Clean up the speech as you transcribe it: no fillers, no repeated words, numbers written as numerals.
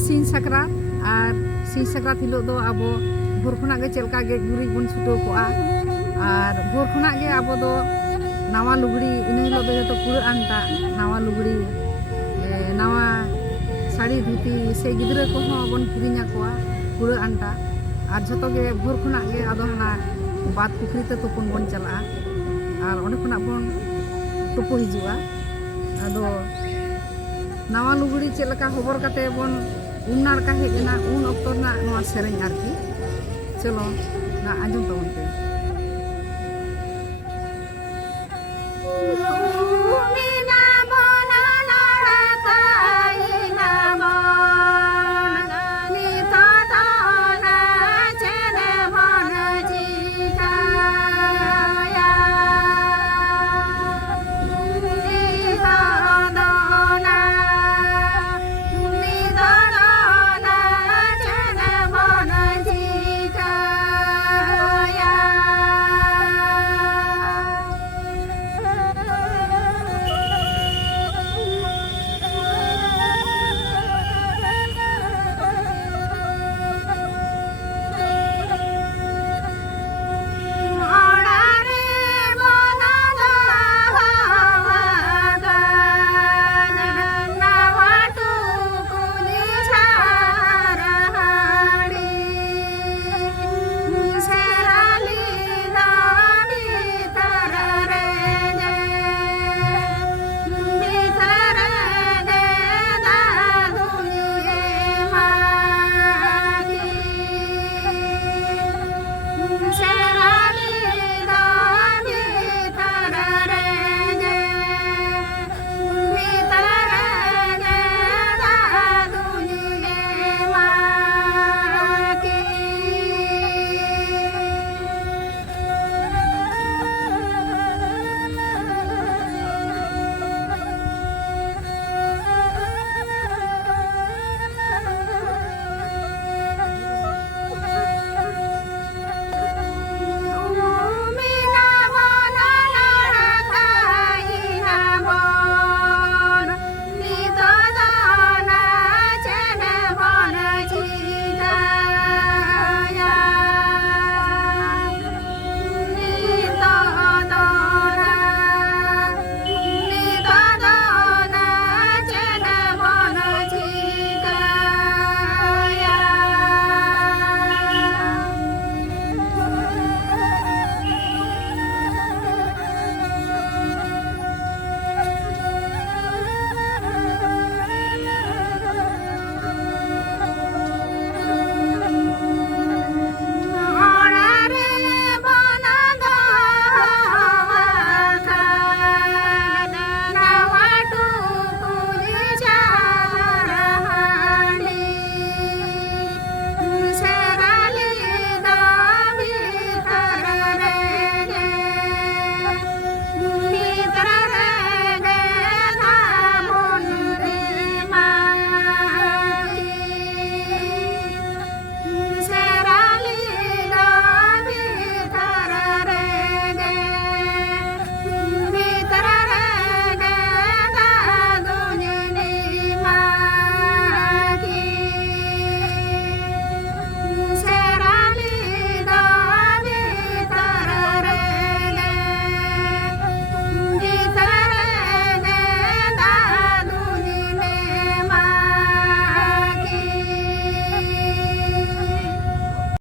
सिंह सकरात और सिंह सकरात हिलो दो अब भोर खुना गे चलका गे गुरी बन छुटो कोआ और भोर खुना गे अब दो नावा लुगड़ी इन हिलो दो जो पूरा आंटा नावा लुगड़ी नावा साड़ी धुती से गिद्रे को बन किरिङा कोआ पूरा आंटा और जो गे भोर खुना गे आदो हना बात पुखरी ते तुपुन बन चला और ओंडे खुना बन तुपु हिजुआ आदो नावा लुगड़ी चलका खबर काते बन उन नाड़का हेजना उन अक्तो ना नवा सेरेñ आरकी चलो ना आंजम तबन पे।